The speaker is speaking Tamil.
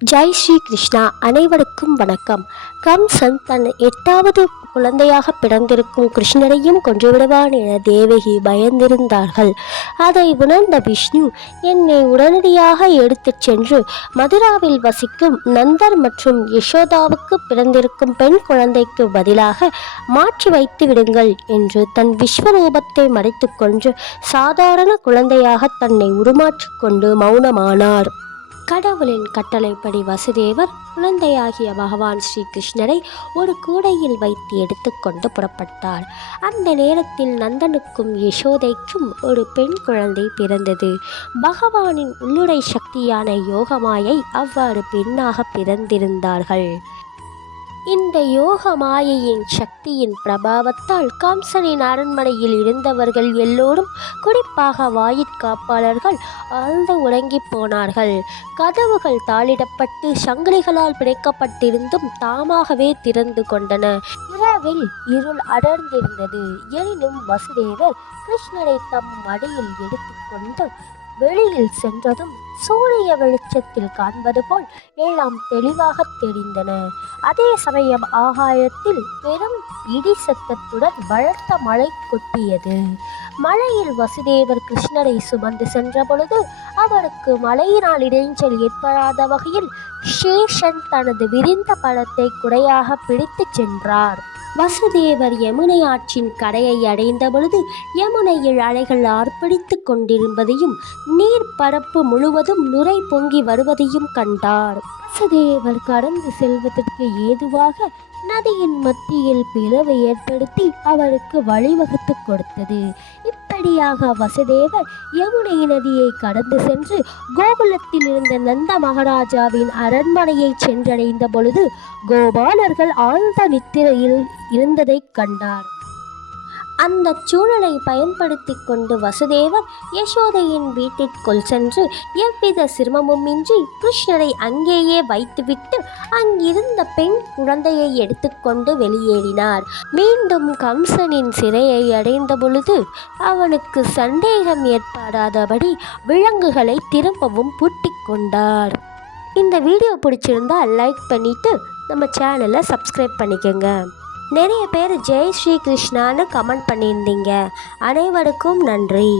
ஜெய் ஸ்ரீ கிருஷ்ணா. அனைவருக்கும் வணக்கம். கம்சன் தன் 8வது குழந்தையாக பிறந்திருக்கும் கிருஷ்ணரையும் கொன்றுவிடுவான் என தேவகி பயந்திருந்தார்கள். அதை உணர்ந்த விஷ்ணு, என்னை உடனடியாக எடுத்துச் சென்று மதுராவில் வசிக்கும் நந்தர் மற்றும் யசோதாவுக்கு பிறந்திருக்கும் பெண் குழந்தைக்கு பதிலாக மாற்றி வைத்து விடுங்கள் என்று தன் விஸ்வரூபத்தை மறைத்துக்கொண்டு சாதாரண குழந்தையாக தன்னை உருமாற்றிக்கொண்டு மௌனமானார். கடவுளின் கட்டளைப்படி வசுதேவர் குழந்தையாகிய பகவான் ஸ்ரீ கிருஷ்ணரை ஒரு கூடையில் வைத்து எடுத்துக்கொண்டு புறப்பட்டார். அந்த நேரத்தில் நந்தனுக்கும் யசோதைக்கும் ஒரு பெண் குழந்தை பிறந்தது. பகவானின் உள்ளுடை சக்தியான யோகமாயை அவ்வாறு பெண்ணாக பிறந்திருந்தார்கள். இந்த யோக மாயையின் சக்தியின் பிரபாவத்தால் கம்சனின் அரண்மனையில் இருந்தவர்கள் எல்லோரும், குறிப்பாக வாயிற்காப்பாளர்கள், ஆழ்ந்து உறங்கி போனார்கள். கதவுகள் தாளிடப்பட்டு சங்கிலிகளால் பிணைக்கப்பட்டிருந்தும் தாமாகவே திறந்து கொண்டன. இரவில் இருள் அடர்ந்திருந்தது. எனினும் வசுதேவர் கிருஷ்ணரை தம் மடியில் எடுத்துக்கொண்டு வெளியில் சென்றதும் சூரிய வெளிச்சத்தில் காண்பது போல் எல்லாம் தெளிவாக தெரிந்தன. அதே சமயம் ஆகாயத்தில் பெரும் இடி சத்தத்துடன் பலத்த மழை கொட்டியது. மழையில் வசுதேவர் கிருஷ்ணரை சுமந்து சென்ற பொழுது அவருக்கு மழையினால் இடைஞ்சல் ஏற்படாத வகையில் சேஷன் தனது விரிந்த பழத்தை குடையாக பிடித்து சென்றார். வசுதேவர் யமுனை ஆற்றின் கரையை அடைந்த பொழுது யமுனையில் அலைகள் ஆர்ப்பரித்து கொண்டிருப்பதையும் நீர்ப்பரப்பு முழுவதும் நுரை பொங்கி வருவதையும் கண்டார். வசுதேவர் கடந்து செல்வதற்கு ஏதுவாக நதியின் மத்தியில் பிளவை ஏற்படுத்தி அவருக்கு வழிவகுத்து கொடுத்தது. இப்படியாக வசுதேவர் யமுனை நதியை கடந்து சென்று கோகுலத்தில் இருந்த நந்த மகாராஜாவின் அரண்மனையை சென்றடைந்த பொழுது கோபாலர்கள் ஆழ்ந்த நித்திரையில் இருந்ததைக் கண்டார். அந்த சூழலை பயன்படுத்தி கொண்டு வசுதேவர் யசோதையின் வீட்டிற்குள் சென்று எவ்வித சிரமமுமின்றி கிருஷ்ணரை அங்கேயே வைத்துவிட்டு அங்கிருந்த பெண் குழந்தையை எடுத்துக்கொண்டு வெளியேறினார். மீண்டும் கம்சனின் சிறையை அடைந்த பொழுது அவனுக்கு சந்தேகம் ஏற்படாதபடி விலங்குகளை திரும்பவும் பூட்டிக் கொண்டார். இந்த வீடியோ பிடிச்சிருந்தா லைக் பண்ணிவிட்டு நம்ம சேனலை சப்ஸ்கிரைப் பண்ணிக்கோங்க. நிறைய பேர் ஜெய் ஸ்ரீ கிருஷ்ணான்னு கமெண்ட் பண்ணியிருந்தீங்க. அனைவருக்கும் நன்றி.